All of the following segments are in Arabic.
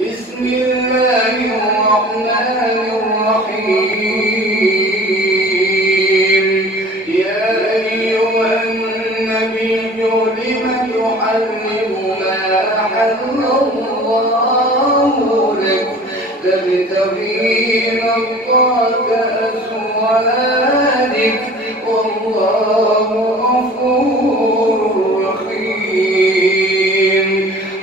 بسم الله الرحمن الرحيم. يا أيها النبي لم تحرم ما أحل الله لك تبتغي مرضات أزواجك والله غفور رحيم.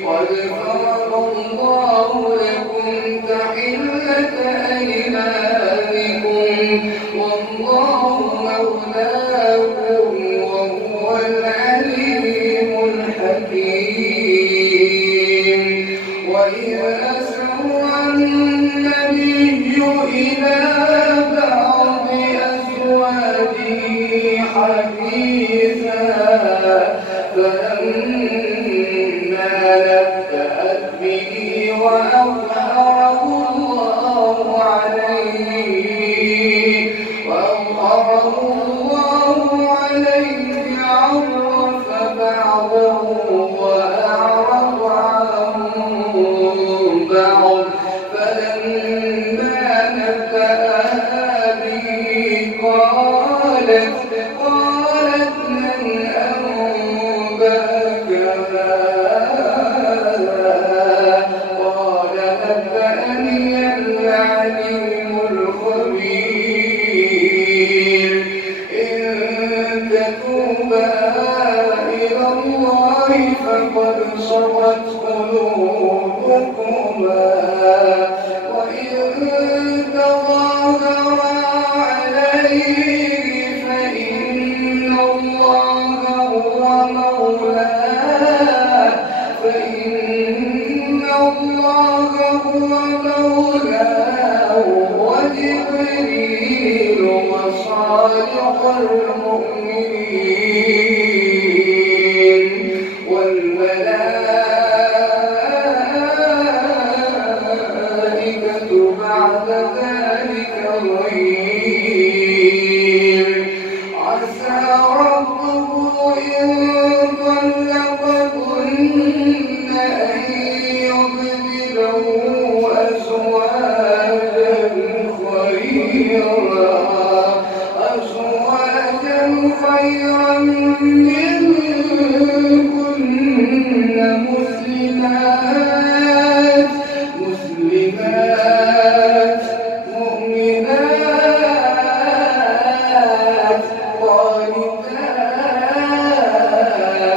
قد فرض الله لكم تحلة أيمانكم والله مولاكم وهو العليم الحكيم. وإذ أسر النبي إلى بعض أزواجه حديثا فلما نبأت به وأظهره الله عليه عرف بعضه وأعرض عن بعض. فلما نبأها به قالت من أنبأك هذا؟ قال نبأني العليم الخبير. إن تتوبا إلى الله فقد صغت قلوبكما وإن تظاهرا عليه فإن الله هو مولاه وجبريل وصالح المؤمنين والملائكة بعد ذلك ظهير. عسى ربه إن طلقكن أن يبدله أزواجا خيرا منكن مسلمات مؤمنات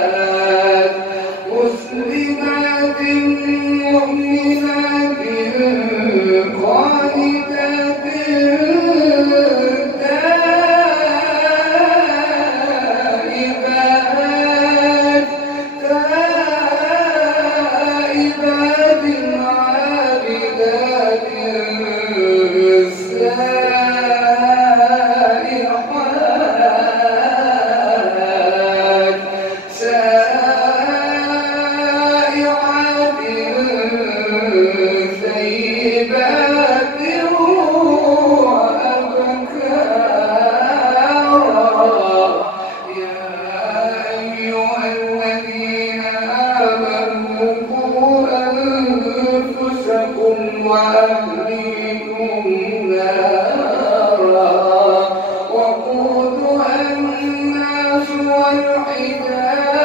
قانتات مسلمات مؤمنات قانتات تائبات عابدات سائحات ثيبات وأبكارا. يا أيها الذين آمنوا قوا أنفسكم وأهليكم نارا وقودها الناس والحجارة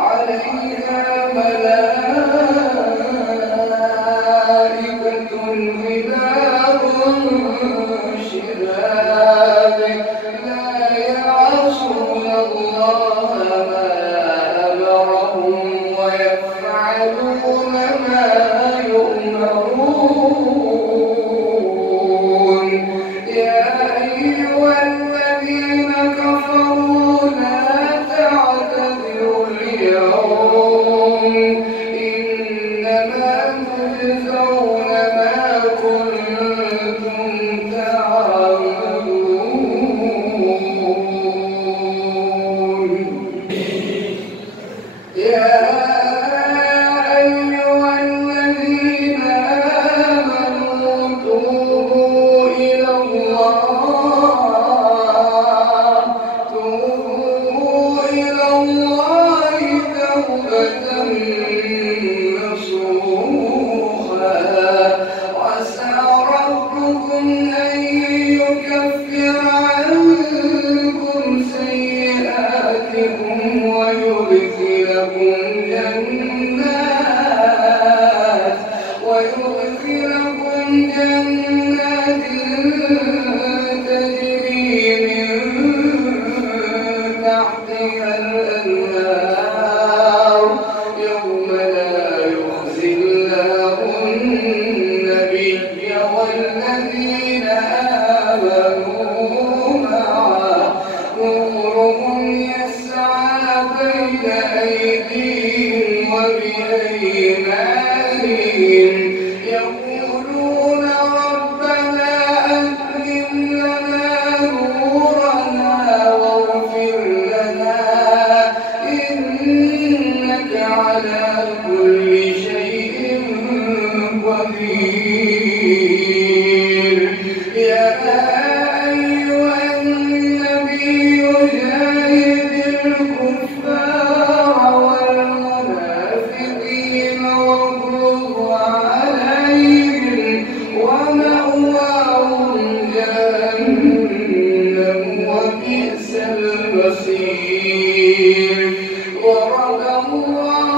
عليها ملائكة غلاظ شداد لا يعصون الله ما أمرهم ويفعلون ما يؤمرون. يا أيها الذين كفروا لا تعتذروا اليوم إنما تجزون ما كنتم تعملون. يا أيها الذين آمنوا بإيمانهم يقولون ربنا أتمم لنا نورنا واغفر لنا إنك على كل شيء قدير. يا أيها النبي جاهد الكفار والمنافقين واغلظ عليهم ومأواهم جهنم وبئس المصير. ضرب الله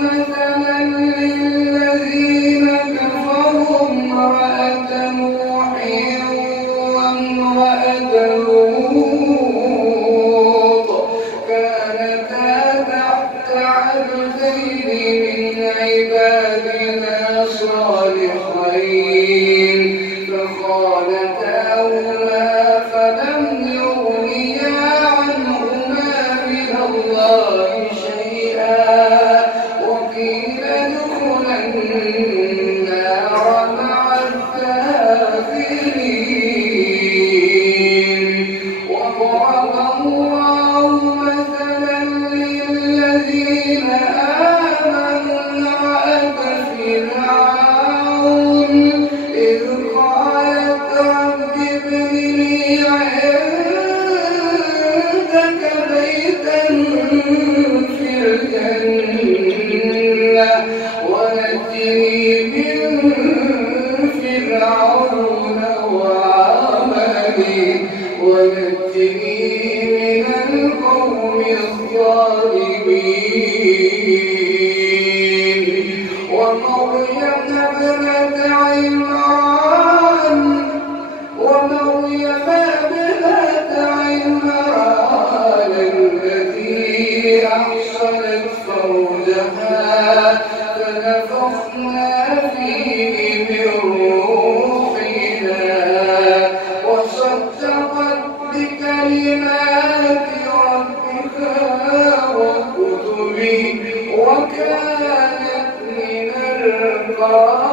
مثلا للذين كفروا امرأة نوح وامرأة لوط كانتا تحت عبدين من عبادنا صالحين فخانتاهما فلم يغنيا عنهما من الله شيئا وقيل ادخلا النار مع الكافرين. وضرب الله مثلا للذين آمنوا امرأة فرعون إذ قالت رب ابن لي عندك بيتا في الجنة ونجني من فرعون وعمله ونجني من القوم الظالمين. ومريم ابنة عمران التي أحصنت فرجها فنفخنا فيه من روحنا وصدقت بكلمات ربها وكتبه وكانت من القانتين.